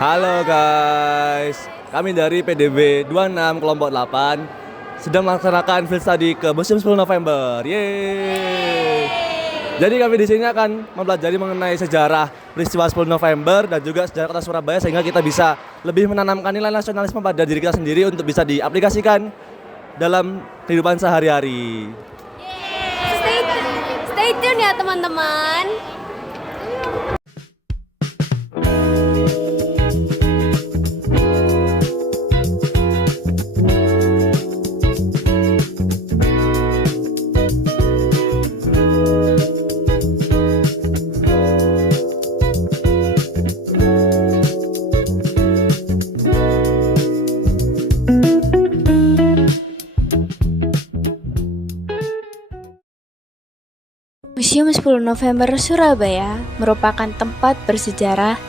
Halo guys, kami dari PDB 26 kelompok 8 sedang melaksanakan field study ke Museum 10 November. Yeay. Jadi kami di sini akan mempelajari mengenai sejarah peristiwa 10 November dan juga sejarah kota Surabaya sehingga kita bisa lebih menanamkan nilai nasionalisme pada diri kita sendiri untuk bisa diaplikasikan dalam kehidupan sehari-hari. Stay tune ya teman-teman. Museum 10 November Surabaya merupakan tempat bersejarah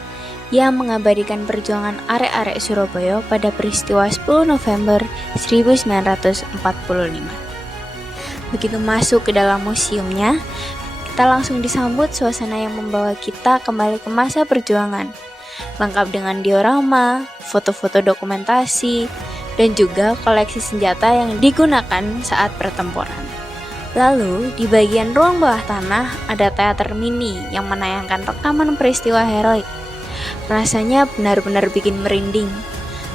yang mengabadikan perjuangan arek-arek Surabaya pada peristiwa 10 November 1945. Begitu masuk ke dalam museumnya, kita langsung disambut suasana yang membawa kita kembali ke masa perjuangan, lengkap dengan diorama, foto-foto dokumentasi, dan juga koleksi senjata yang digunakan saat pertempuran. Lalu, di bagian ruang bawah tanah ada teater mini yang menayangkan rekaman peristiwa heroik. Rasanya benar-benar bikin merinding,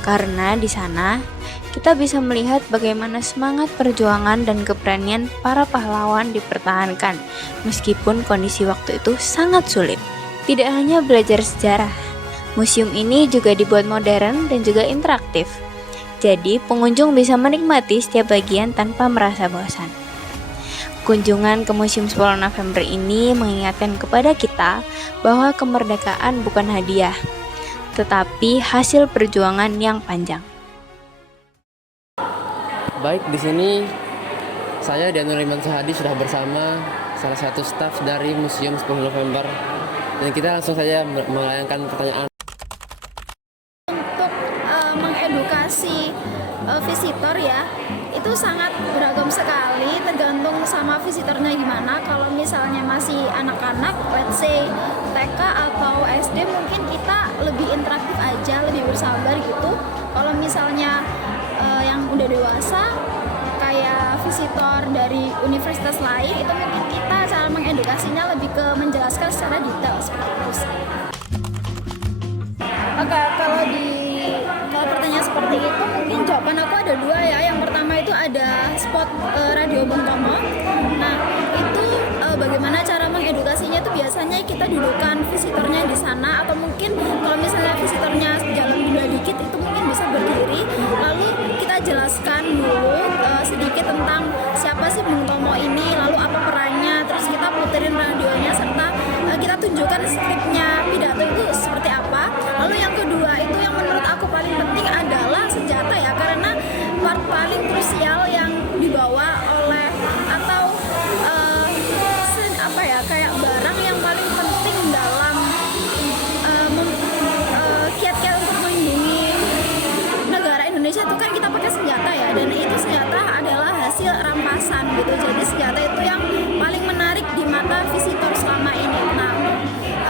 karena di sana kita bisa melihat bagaimana semangat perjuangan dan keberanian para pahlawan dipertahankan, meskipun kondisi waktu itu sangat sulit. Tidak hanya belajar sejarah, museum ini juga dibuat modern dan juga interaktif. Jadi, pengunjung bisa menikmati setiap bagian tanpa merasa bosan. Kunjungan ke Museum 10 November ini mengingatkan kepada kita bahwa kemerdekaan bukan hadiah, tetapi hasil perjuangan yang panjang. Baik, di sini saya dan Nurliman Suhadi sudah bersama salah satu staf dari Museum 10 November dan kita langsung saja melayangkan pertanyaan. Untuk mengedukasi visitor ya, itu sangat beragam sekali, tergantung sama visitornya gimana. Kalau misalnya masih anak-anak, let's say TK atau SD, mungkin kita lebih interaktif aja, lebih bersabar gitu. Kalau misalnya yang udah dewasa kayak visitor dari universitas lain, itu mungkin kita cara mengedukasinya lebih ke menjelaskan secara detail seperti itu sih. Oke, kalau pertanyaan seperti itu mungkin jawaban aku ada dua ya. Yang pertama itu ada spot radio Bung Tomo. Nah itu bagaimana cara mengedukasinya itu biasanya kita dudukan visitornya di sana, atau mungkin kalau misalnya visitornya jalan dulu dikit itu mungkin bisa berdiri, lalu kita jelaskan dulu sedikit tentang siapa sih Bung Tomo ini, lalu apa perannya, terus kita puterin radionya serta kita tunjukkan skripnya pidato itu seperti apa. Lalu yang kedua itu yang menurut aku paling penting adalah senjata ya, karena part paling krusial yang dibawa oleh atau kayak barang yang paling penting dalam kiat-kiat untuk melindungi negara Indonesia itu kan kita pakai senjata ya, dan itu senjata adalah hasil rampasan gitu. Jadi senjata itu yang paling menarik di mata visitor selama ini. Nah,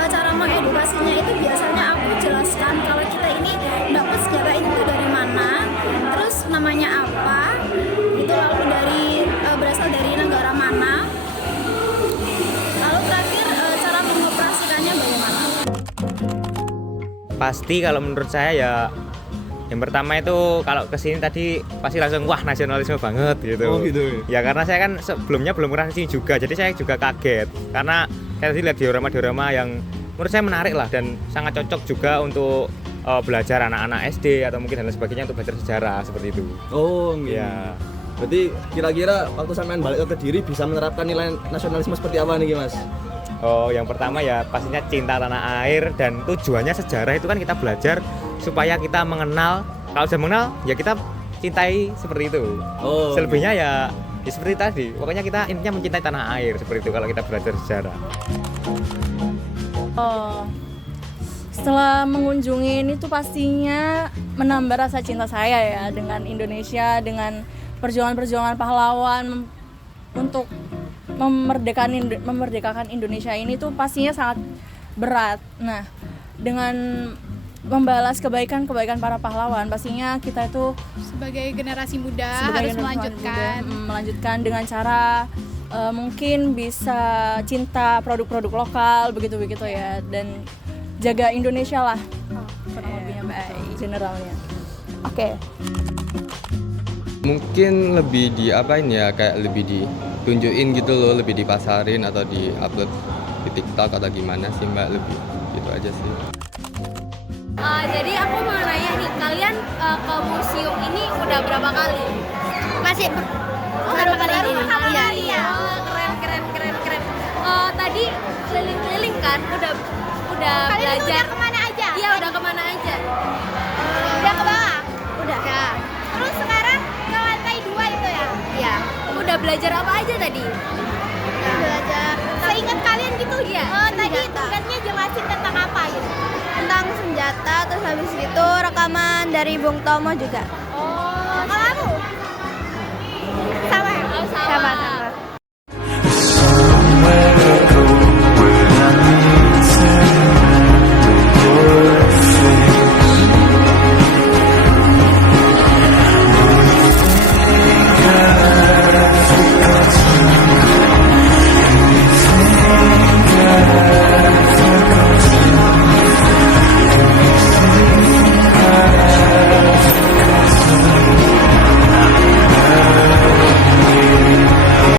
cara mengedukasinya itu biasanya aku jelaskan kalau kita ini dapat senjata itu dari mana, terus namanya apa, itu lalu berasal dari negara mana, lalu terakhir cara mengoperasikannya bagaimana. Pasti kalau menurut saya ya yang pertama itu kalau kesini tadi pasti langsung wah nasionalisme banget gitu. Oh gitu. Ya karena saya kan sebelumnya belum pernah kesini juga, jadi saya juga kaget karena saya tadi lihat diorama-diorama yang menurut saya menarik lah dan sangat cocok juga untuk belajar anak-anak SD atau mungkin dan lain sebagainya untuk belajar sejarah seperti itu. Oh gitu. Ya. Berarti kira-kira waktu sampean balik ke Kediri bisa menerapkan nilai nasionalisme seperti apa nih Mas? Oh, yang pertama ya pastinya cinta tanah air, dan tujuannya sejarah itu kan kita belajar supaya kita mengenal. Kalau sudah mengenal ya kita cintai seperti itu. Oh. Selebihnya ya seperti tadi. Pokoknya kita intinya mencintai tanah air seperti itu kalau kita belajar sejarah. Oh, setelah mengunjungi ini tuh pastinya menambah rasa cinta saya ya dengan Indonesia, dengan perjuangan-perjuangan pahlawan, untuk memerdekakan Indonesia ini tuh pastinya sangat berat. Nah, dengan membalas kebaikan-kebaikan para pahlawan, pastinya kita itu Sebagai generasi muda sebagai harus generasi melanjutkan. muda, melanjutkan dengan cara mungkin bisa cinta produk-produk lokal begitu-begitu ya, dan jaga Indonesia lah kurang lebihnya generalnya. Oke. Mungkin lebih di apain ya, kayak lebih ditunjukin gitu loh, lebih dipasarin atau di-upload di TikTok atau gimana sih Mbak, lebih gitu aja sih. Jadi aku mau nanya nih, kalian ke museum ini udah berapa kali? Masih pertama kali ini. Iya. Oh, keren. Tadi keliling-keliling kan, udah Kalian belajar. udah kemana aja? Iya, udah kemana aja? Udah ke bawah? Udah. Ya. Terus sekarang ke lantai 2 itu ya? Iya. Udah belajar apa aja tadi? Belajar. Seingat kalian gitu? Iya, Tadi senjata. tugasnya jelasin tentang apa gitu? Tentang senjata, terus habis itu rekaman dari Bung Tomo juga. Oh, kalau aku? Sama ya? Sama.